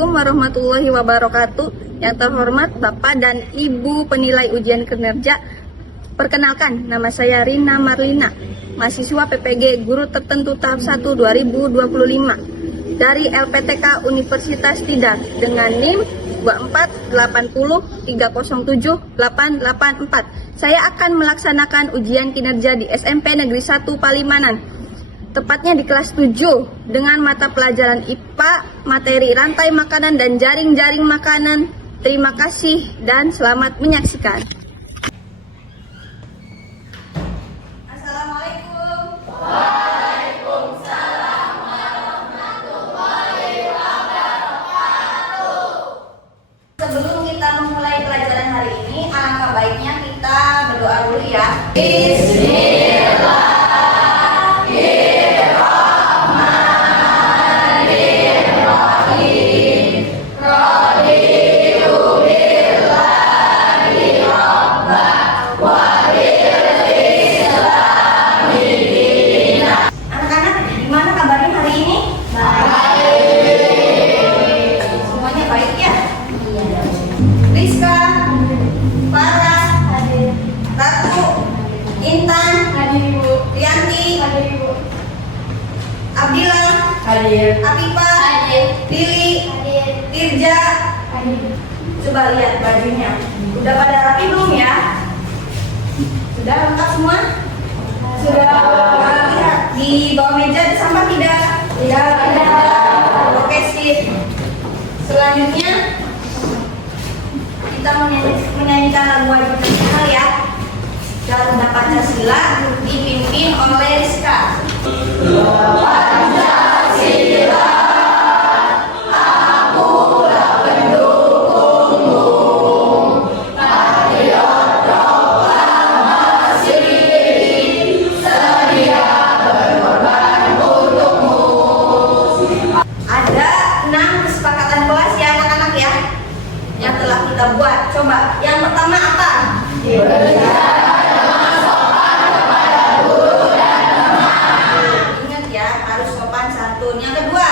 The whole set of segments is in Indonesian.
Assalamualaikum warahmatullahi wabarakatuh. Yang terhormat Bapak dan Ibu penilai ujian kinerja. Perkenalkan, nama saya Rina Marlina, mahasiswa PPG Guru Tertentu Tahap 1 2025 dari LPTK Universitas Tidar dengan NIM 24803078884. Saya akan melaksanakan ujian kinerja di SMP Negeri 1 Palimanan, tepatnya di kelas 7 dengan mata pelajaran IPA, materi rantai makanan dan jaring-jaring makanan. Terima kasih dan selamat menyaksikan. Assalamualaikum. Waalaikumsalam warahmatullahi wabarakatuh. Sebelum kita memulai pelajaran hari ini, alangkah baiknya kita berdoa dulu ya. Bismillah. Hadir. Apipa hadir. Lili hadir. Tirja hadir. Coba lihat bajunya. Udah pada rapi belum ya? Sudah lengkap semua? Sudah. Lihat di bawah meja ada sampah tidak? Tidak. Oke, sip. Selanjutnya kita menyanyikan lagu wajib nasional ya. Garuda Pancasila dipimpin oleh Rizka. Buat coba yang pertama apa? Ingat ya, harus sopan santun. Yang kedua,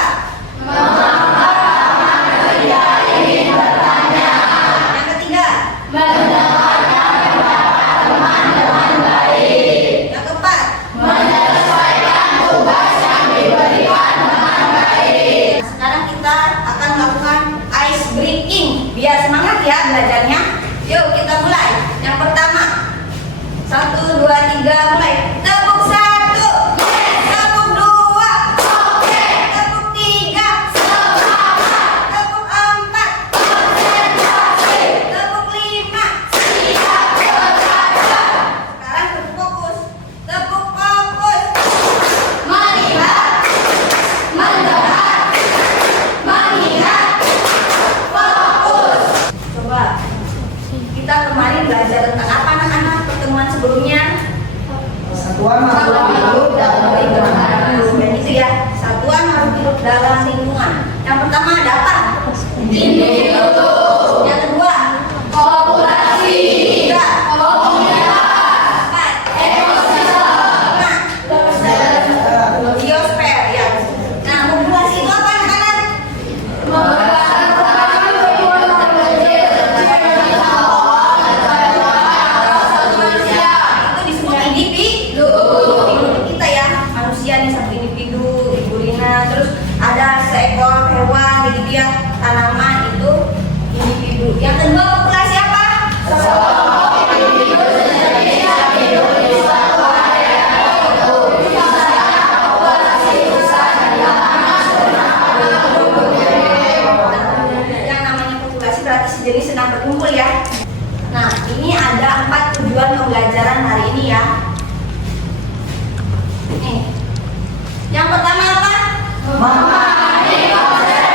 yang ketiga, mendengarkan pendapat teman dengan baik. Yang keempat, menyelesaikan tugas yang diberikan dengan baik. Sekarang kita akan melakukan ice breaking biar semangat ya belajarnya. Yuk kita mulai. Yang pertama, 1, 2, 3 mulai. Tepuk 1, tepuk 2, tepuk 3, tepuk 4, tepuk 5. Sekarang tepuk fokus. Tepuk fokus. Melihat, mendengar, melihat, fokus. Coba kita kemarin belajar tentang apa anak-anak pertemuan sebelumnya? Satuan makhluk hidup dalam lingkungan. Dan itu ya, satuan makhluk hidup dalam lingkungan. Yang pertama ada apa? Individu. Yang kedua, populasi. Tiga, komunitas. Empat, ekosistem. Lima, biosfer ya. Nah, populasi itu apa anak-anak? Terus ada seekor hewan gitu ya, tanaman itu individu. Yang kedua populasi apa? Yang namanya populasi berarti sejenis sedang berkumpul ya. Nah, ini ada 4 tujuan pembelajaran hari ini ya. Nih. Yang pertama apa? Memahami konsep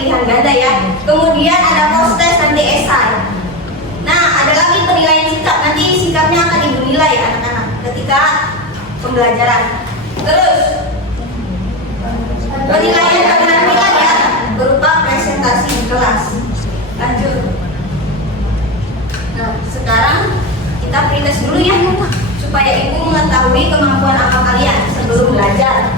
pilihan ganda ya. Kemudian ada post test nanti esai. Nah, ada lagi penilaian sikap. Nanti sikapnya akan dinilai ya anak-anak ketika pembelajaran. Terus penilaian keterampilan ya berupa presentasi di kelas. Lanjut. Nah, sekarang kita pretest dulu ya supaya ibu mengetahui kemampuan apa kalian sebelum belajar.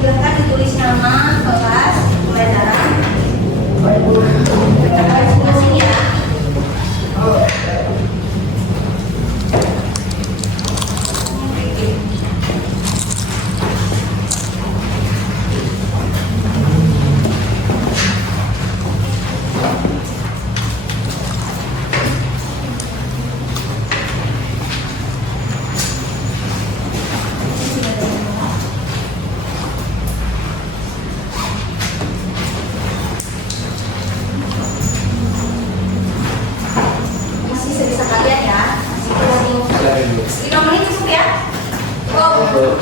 Silahkan ditulis nama, kelas, pelajaran. Presentasi ya. Masih sebisa kalian ya. Masih 5 menit cukup ya. Oh.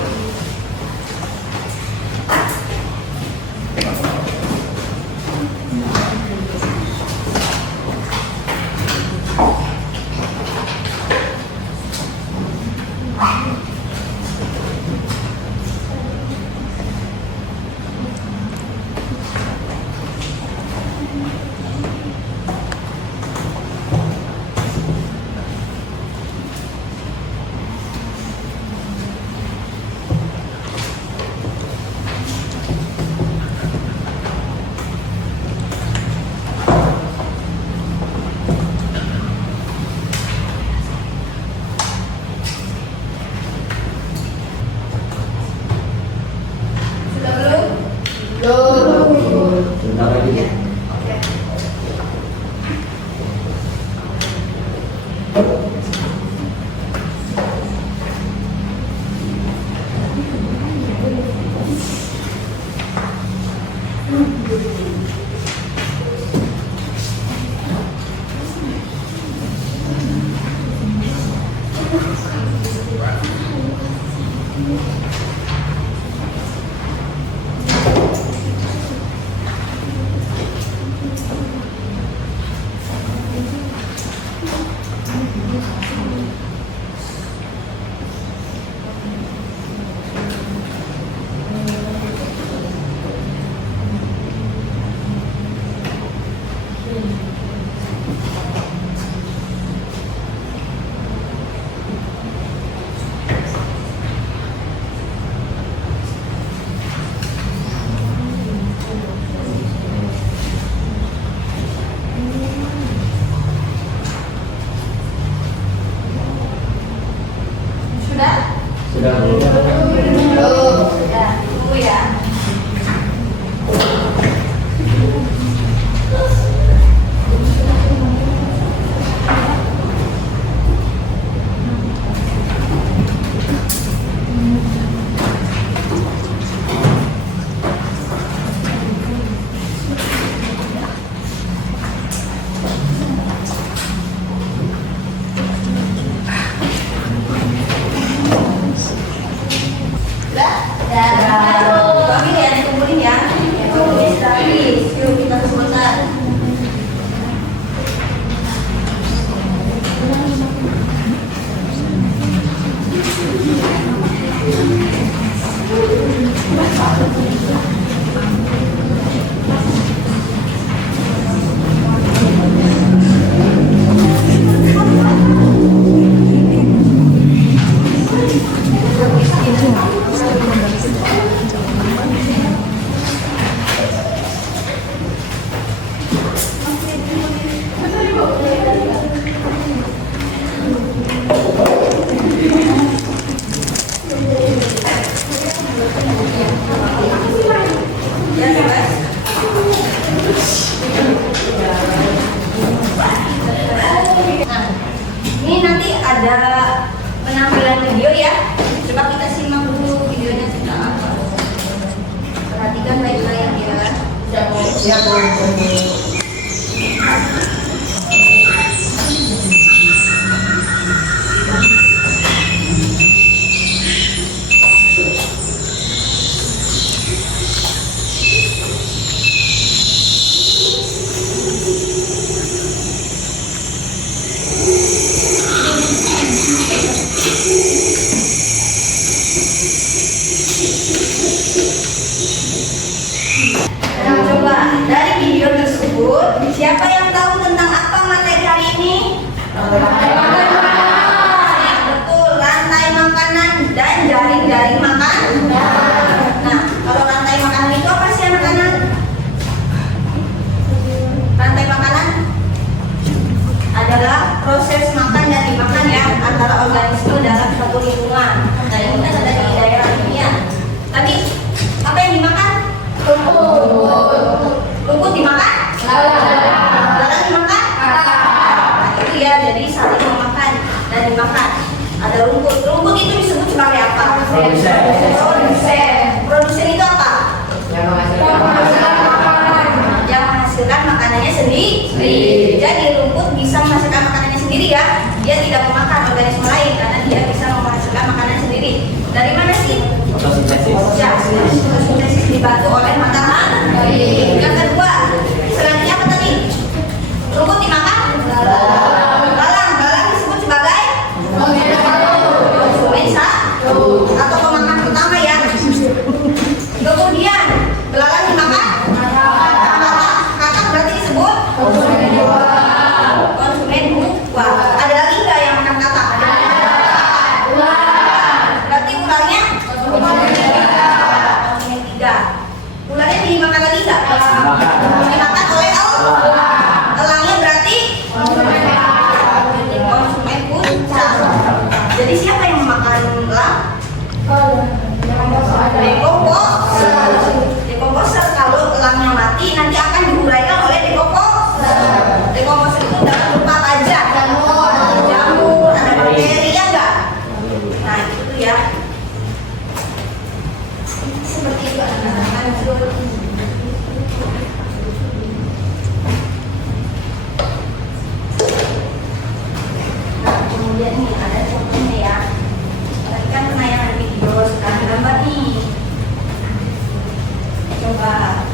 Sudah belum? Sebentar lagi ya. Oke. Sudah? Sudah belum? Sudah. Tunggu ya. ya. Coba kita simak dulu videonya tentang apa. Perhatikan baik-baik ya. Siap, Bu. Nah, coba dari video tersebut, siapa yang tahu tentang apa materi hari ini? Betul, rantai makanan dan jaring-jaring makan. Nah, kalau rantai makanan itu apa sih anak-anak? Rantai makanan adalah proses makan dan dimakan ya antara organisme dalam suatu lingkungan. Nah, ini kan ada di daerah ini ya. Tadi apa yang dimakan? Rumput dimakan? Lalat dimakan? Nah, itu ya, jadi saling memakan dan dimakan. Ada rumput. Rumput itu disebut sebagai apa? Produsen. Produsen itu apa? Yang menghasilkan Yang menghasilkan makanannya sendiri. Jadi rumput bisa menghasilkan makanannya sendiri ya. Dia tidak memakan organisme lain karena dia bisa menghasilkan makanan sendiri. Dari mana sih? Fotosintesis. Ya, fotosintesis dibantu oleh matahari. Yang kedua, selanjutnya apa tadi? Rumput dimakan? Belalang disebut sebagai konsumen atau pemakan pertama ya. Kemudian belalang dimakan? Kakak berarti disebut konsumen buah. Ada lagi nggak yang makan kakak? Berarti ularnya konsumen tiga. Ularnya dimakan lagi nggak? Dimakan oleh elangnya berarti konsumen puncak. Jadi siapa yang memakan elang? Dekomposer. Kalau elangnya mati nanti akan diuraikan oleh dekomposer. Dekomposer itu dalam berupa apa aja? Jamur, ada bakteri ya enggak? Nah itu ya. Seperti itu anak-anak. Nah kemudian nih ada contohnya ya. Tadi kan penayangan video, sekarang gambar nih. Coba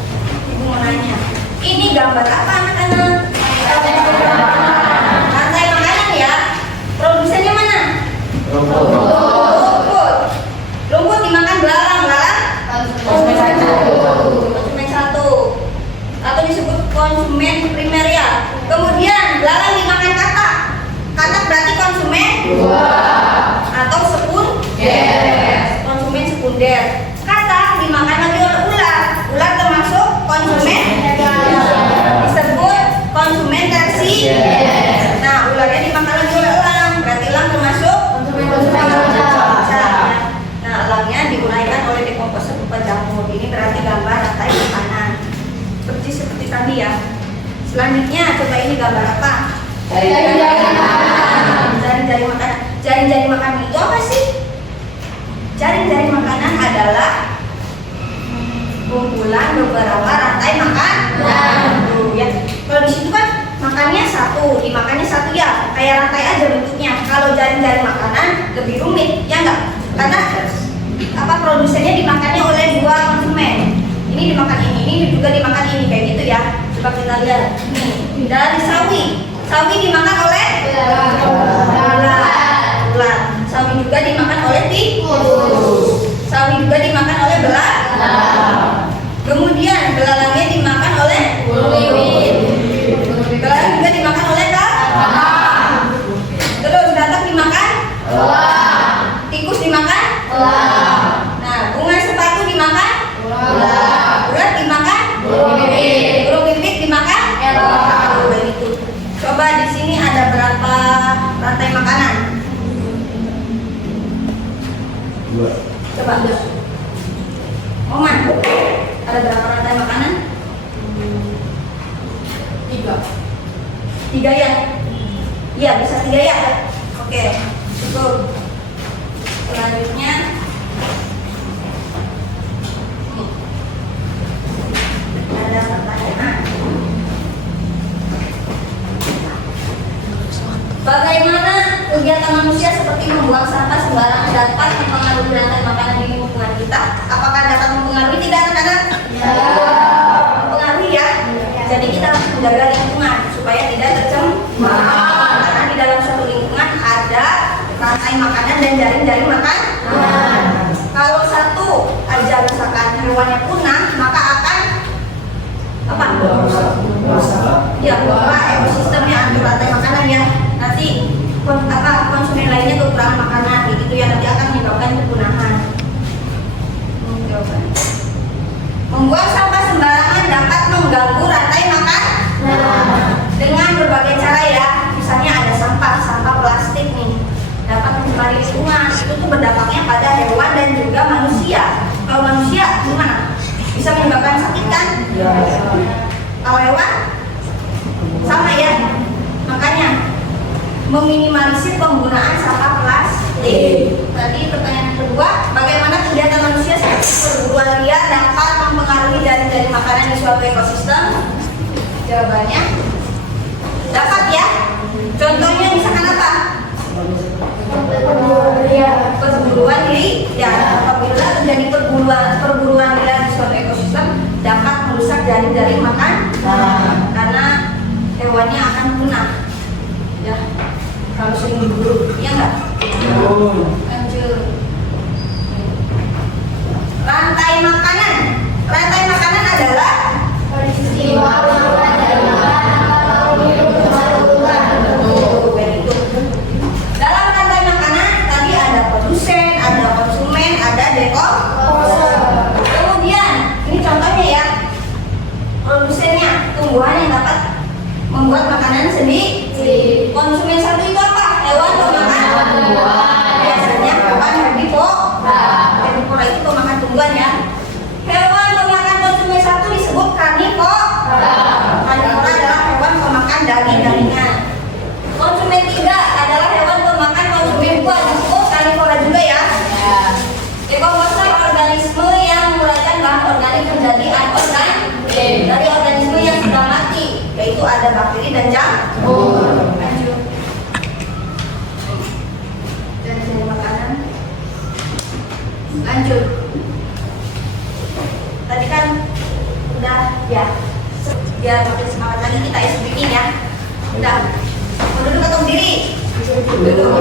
ibu mau nanya, ini gambar apa anak-anak? Rantai makanan ya. Produsennya mana? Rumput dimakan belalang. Konsumen satu atau disebut konsumen primer ya. Kemudian belalang dimakan katak. Katak berarti konsumen atau konsumen sekunder. Katak dimakan lagi oleh ular. Ular termasuk konsumen disebut konsumen tersier. Nah, ularnya dimakan lagi oleh elang. Berarti elang termasuk konsumen puncak. Nah, elangnya diuraikan oleh dekomposer berupa jamur. Ini berarti gambar rantai makanan. Seperti tadi ya. Selanjutnya coba ini gambar apa? Jaring-jaring makanan. Jaring-jaring makanan itu apa sih? Jaring-jaring makanan adalah kumpulan beberapa rantai makanan. Ya. Kalau di situ kan makannya satu, dimakannya satu ya, kayak rantai aja bentuknya. Kalau jaring-jaring makanan lebih rumit, ya enggak? Karena apa produsennya dimakannya oleh dua konsumen. Ini dimakan ini juga dimakan ini kayak gitu ya. Coba kita lihat. Nih, dari sawi. Sawi dimakan oleh ular. Sawi juga dimakan oleh tikus. Sawi juga dimakan oleh belalang. Kemudian belalangnya dimakan oleh bibit. Belalang juga dimakan oleh katak. Terus katak dimakan? Tikus dimakan? Nah, bunga sepatu dimakan? Ulat dimakan? Burung pipit dimakan? Begitu. Coba di sini ada berapa rantai makanan? Dua. Coba. Oman, ada berapa rantai makanan? Tiga ya? Iya, bisa tiga ya? Oke, cukup. Selanjutnya ada pertanyaan. Bagaimana kegiatan manusia seperti membuang sampah sembarangan dapat mempengaruhi rantai makanan di lingkungan kita? Apakah dapat mempengaruhi tidak anak-anak? Ya. Mempengaruhi ya. Jadi kita harus menjaga lingkungan supaya tidak tercemar. Karena di dalam suatu lingkungan ada rantai makanan dan jaring-jaring makan. Kalau satu aja misalkan hewannya punah, maka akan apa? Ya, berubah ekosistemnya antar rantai makanan ya. Nanti konsumen lainnya kekurangan makanan, gitu ya, nanti akan menyebabkan kepunahan. Membuang sampah sembarangan dapat mengganggu rantai makanan dengan berbagai cara ya. Misalnya ada sampah plastik nih, dapat mencemari lingkungan. Itu tuh berdampaknya pada hewan dan juga manusia. Kalau manusia gimana? Bisa menyebabkan sakit kan? Kalau hewan sama ya. Makanya meminimalisir penggunaan sampah plastik. Tadi pertanyaan kedua, bagaimana kegiatan manusia seperti perburuan liar dapat mempengaruhi jaring-jaring makanan di suatu ekosistem? Jawabannya dapat ya. Contohnya misalkan apa? Perburuan liar. Apabila terjadi perburuan liar di suatu ekosistem dapat merusak jaring-jaring makanan karena hewannya akan punah. Ya. Kalau sering diburu, iya enggak? Lanjut. Rantai makanan. Rantai makanan adalah peristiwa rantai dalam rantai makanan tadi ada produsen, ada konsumen, ada dekoder. Kemudian ini contohnya ya. Produsennya tumbuhan yang dapat membuat makanan sendiri. Konsumen satu itu apa? Hewan pemakan tumbuhan. Biasanya hewan herbivora itu pemakan tumbuhan ya. Hewan pemakan konsumen satu disebut karnivora. Karnivora adalah hewan pemakan daging-dagingan. Konsumen tiga adalah hewan pemakan konsumen buah, disebut karnivora juga ya. Dekomposer organisme yang menguraikan bahan organik menjadi anorganik dari organisme yang sudah mati, yaitu ada bakteri dan jamur. Lanjut. Tadi kan udah ya. Biar makin semangat lagi kita speaking ya. Udah. Mau duduk atau berdiri? Duduk.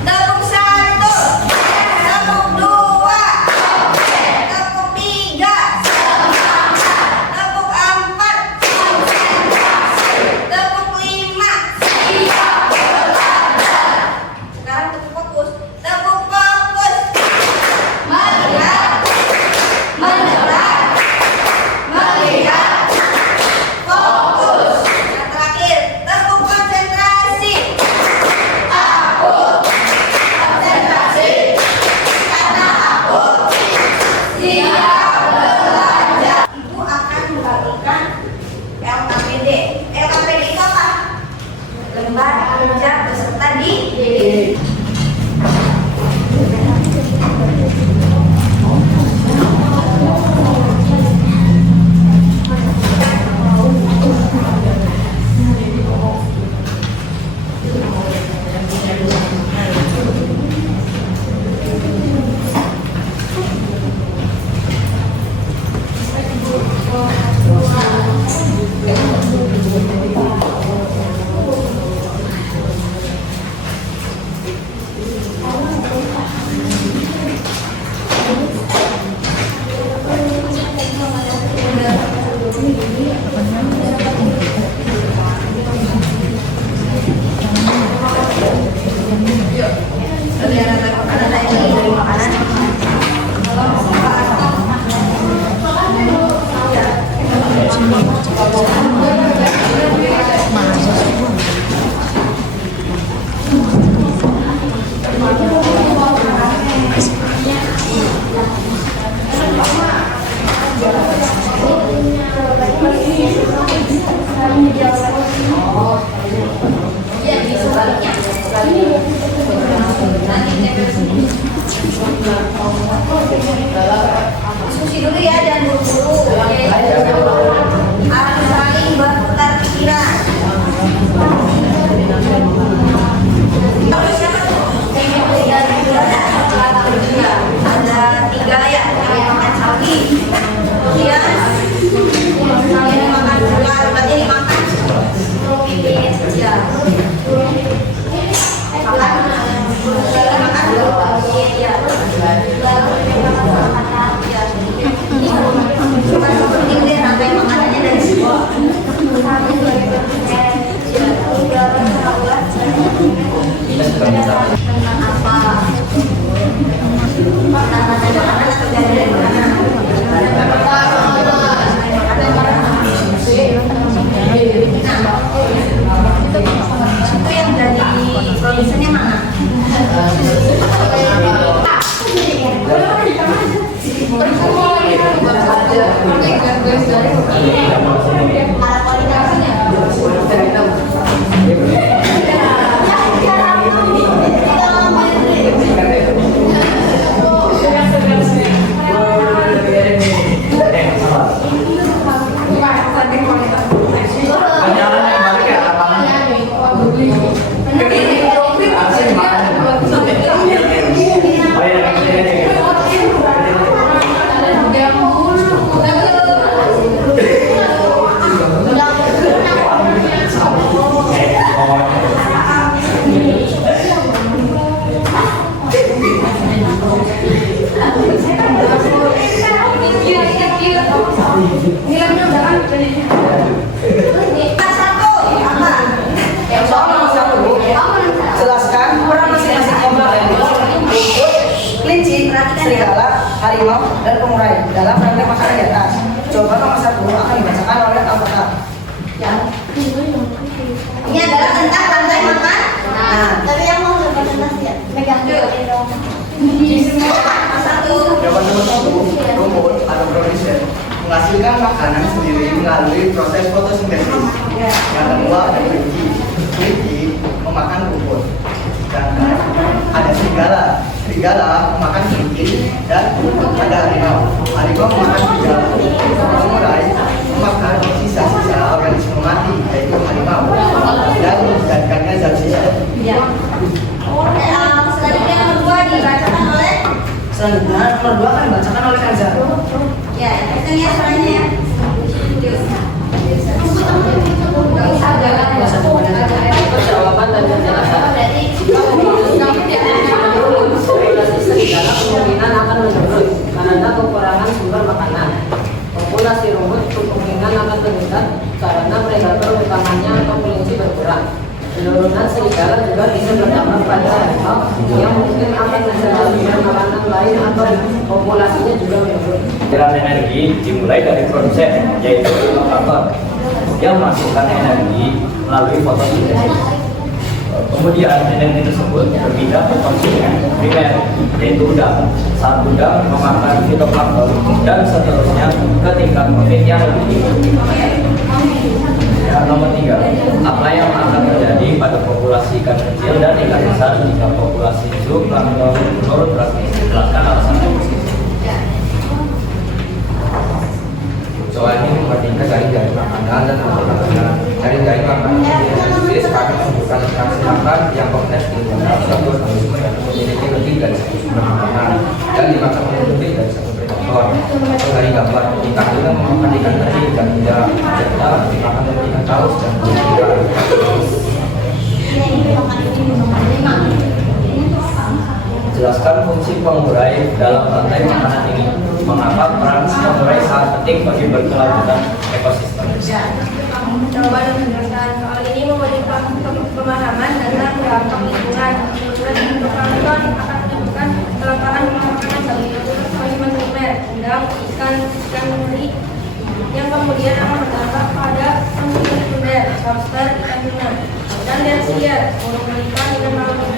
Tepuk 1, tepuk 2, tepuk 3, tepuk 4, tepuk 5. Sekarang tepuk fokus. Tepuk fokus. Melihat, mendekat, melihat, fokus. Yang terakhir, tepuk konsentrasi. Aku konsentrasi. Karena aku siap belajar. Ibu akan membagikan LKPD. LKPD itu apa? Lembar kerja peserta didik. Iya, di sebaliknya. Diskusi dulu ya, jangan buru-buru. Harus saling bertukar pikiran. Ada 3 ya, yang makan sawi. Kemudian yang makan ular, berarti dimakan. Ya. Itu yang dari produsennya mana? Serigala, harimau, dan pengurai dalam rangka makanan di atas. Coba nomor 1 akan dibacakan oleh anggota. Ini adalah tentang rantai makan. Nah, tapi yang mau berpresentasi ya, megang dulu. Satu. Jawaban nomor 1, rumput atau produsen menghasilkan makanan sendiri melalui proses fotosintesis. Yang kedua ada kelinci memakan rumput. Dan ada serigala memakan kelinci, dan ada harimau memakan serigala. Pengurai memakan sisa-sisa organisme mati, yaitu harimau, dan menjadikannya zat sisa. Selanjutnya nomor 2 dibacakan oleh. Selanjutnya nomor 2 akan dibacakan oleh Kanza. Ya, kita lihat suaranya ya. Jawaban dan penjelasan. Serigala kemungkinan akan menurun karena kekurangan sumber makanan. Populasi rumput kemungkinan akan meningkat karena predator utamanya atau kelinci berkurang. Penurunan serigala juga bisa berdampak pada harimau yang mungkin akan mencari makanan lain atau populasinya juga menurun. Aliran energi dimulai dari produsen, yaitu inovator yang menghasilkan energi melalui fotosintesis. Kemudian energi tersebut berpindah ke konsumen primer, yaitu udang. Saat udang memakan fitoplankton dan seterusnya ke tingkat profit yang lebih tinggi. Dan nomor 3, apa yang akan terjadi pada populasi ikan kecil dan ikan besar jika populasi zooplankton menurun drastis? Jelaskan alasannya. Soal ini membandingkan jaring makanan dan makanan. Jaring makanan sendiri sepakat menunjukkan interaksi makan yang kompleks di dalam suatu organisme yang memiliki lebih dari satu sumber makanan dan dimakan oleh lebih dari satu predator. Dari gambar ikan juga memakan ikan teri dan tidak dimakan oleh ikan paus dan ikan. Jelaskan fungsi pengurai dalam rantai makanan ini. Mengapa peran pengurai sangat penting bagi berkelanjutan ekosistem? Coba menjelaskan soal ini memberikan pemahaman tentang dampak lingkungan. Kemudian zooplankton akan menyebabkan kelangkaan makanan bagi konsumen primer, udang, ikan nuri, yang kemudian akan berdampak pada konsumen sekunder, lobster, ikan tuna, dan tersier, burung pelikan, ikan laut.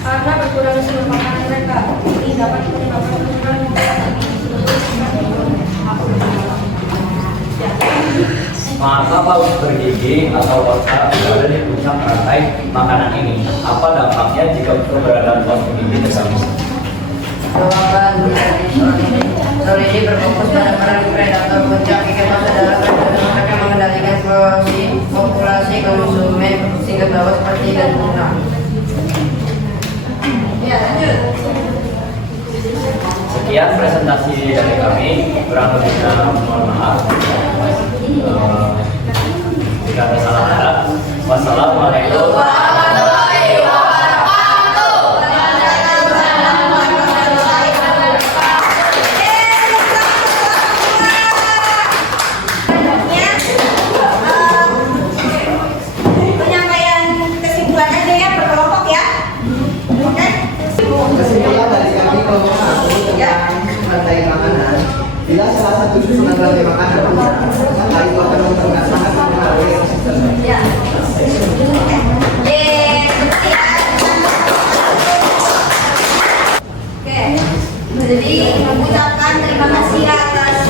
Karena berkurangnya sumber makanan mereka, ini dapat menyebabkan penurunan populasi Maka paus bergigi atau lobster berada di puncak rantai makanan ini. Apa dampaknya jika keberadaan paus bergigi terganggu? ini berfokus pada peran predator puncak kemas adalah predator yang mengendalikan populasi konsumen singkat bawah seperti ikan tuna. Ya, lanjut. Sekian presentasi dari kami, kurang lebihnya mohon maaf. Jika ada salah kata, wassalamualaikum warahmatullahi wabarakatuh. Penyampaian kesimpulan aja ya, berkelompok ya. Oke? Kesimpulan dari kami kelompok 1 tentang rantai makanan. Bila salah satu susunan rantai makanan rusak, maka itu akan sangat mempengaruhi ekosistem. Ya. Seperti ya. Oke. Jadi mengucapkan terima kasih atas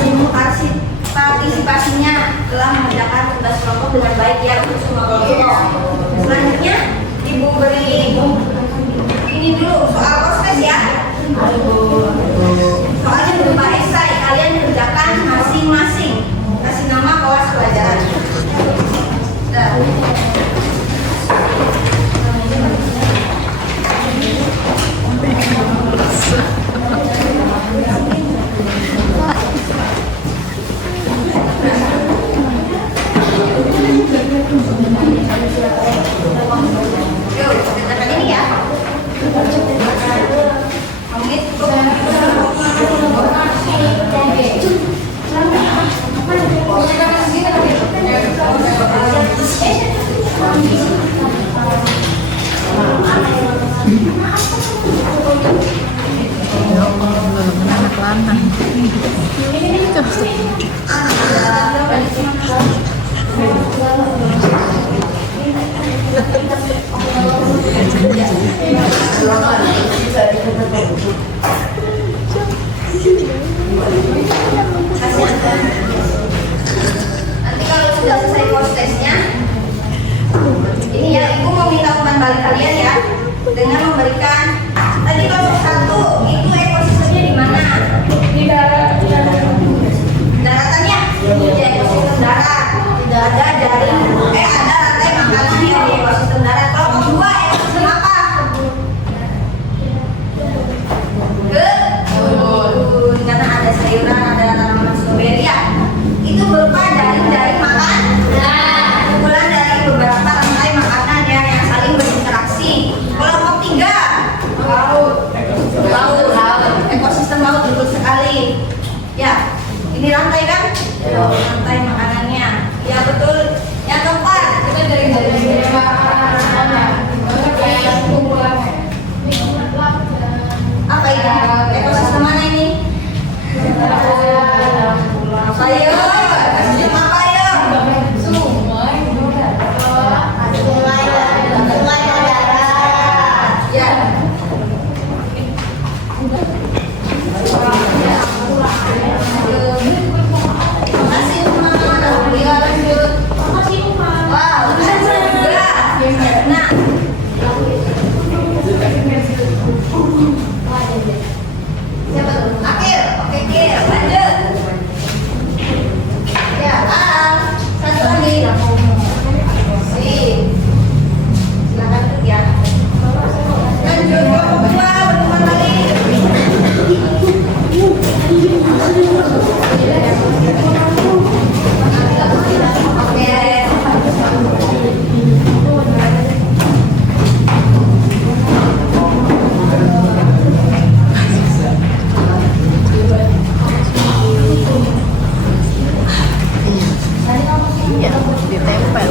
partisipasinya telah mengerjakan tugas kelompok dengan baik ya untuk semua kelompok. Selanjutnya Ibu beri ini dulu soal proses ya. Soalnya berupa esai, kalian kerjakan masing-masing. Kasih nama kelas pelajaran. Nah. Yuk, kerjakan ini ya. Nanti kalau sudah selesai proses-tesnya, ini ya, Ibu mau minta umpan balik kalian ya, dengan memberikan tadi kelompok 1 itu ekosistemnya di mana? Di darat. Daratannya di ekosistem darat. Tidak ada jaring. Ada rantai makanannya di ekosistem darat. Kelompok 2 ekosistem apa? Kebun. Karena ada sayuran, ada tanaman stroberi ya. Itu berupa jaring-jaring makan. Kumpulan dari beberapa rantai makanan ya yang saling berinteraksi. Kelompok 3 laut. Ekosistem laut betul sekali. Ya, ini rantai kan? Rantai makanannya. Ya betul. Yang keempat itu jaring-jaring apa ini? Ekosistem mana ini? Apa ya? Ekosistem apa ya? Sungai darat. Ya. Masih mana? Dia lanjut. Wow, bisa juga. Nah. Siapa tuh? Akhir. Oke, lanjut. Ya, satu lagi. Silakan kerja. Lanjut kelompok 2 berteman lagi. ditempel.